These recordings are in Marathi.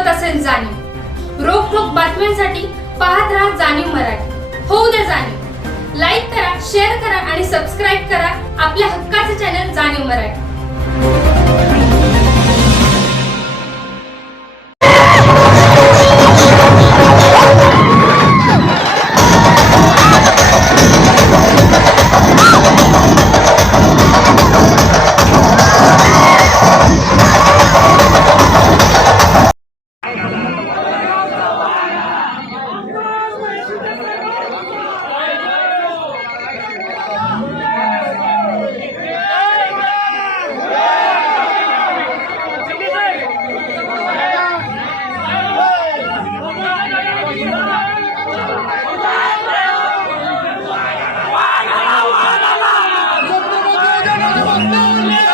सोबत असेल जाणीव. रोखोक बातम्यांसाठी पाहत राहा जाणीव मराठी. होऊ द्या जाणीव. लाईक करा शेअर करा आणि सबस्क्राईब करा आपल्या हक्काचे channel Janiv Marathi. ¡No, no, no!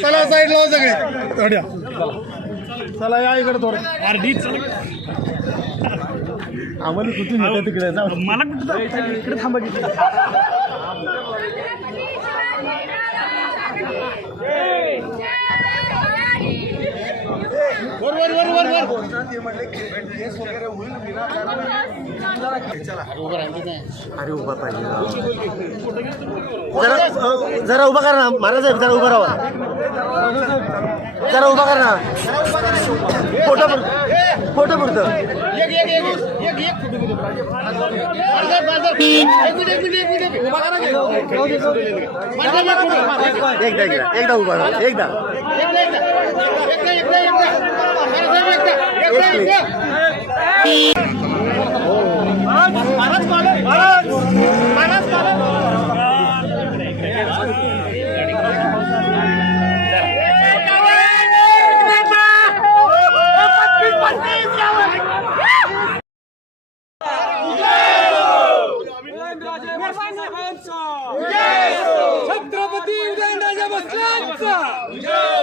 चला साईड लावा सगळे थोड्या चला या इकडे थोडं. अर्धी आम्हाला कुठून तिकडे? मला कुठं इकडे थांबा अरे उभा पाहिजे. जरा उभा करा ना महाराज साहेब जरा उभा राहा. जरा उभा करा ना. फोटो फोटो पुरतं. एकदा एकदा एकदा उभा राहा. एकदा. छत्रपती उदयनराजा बसल्यांचा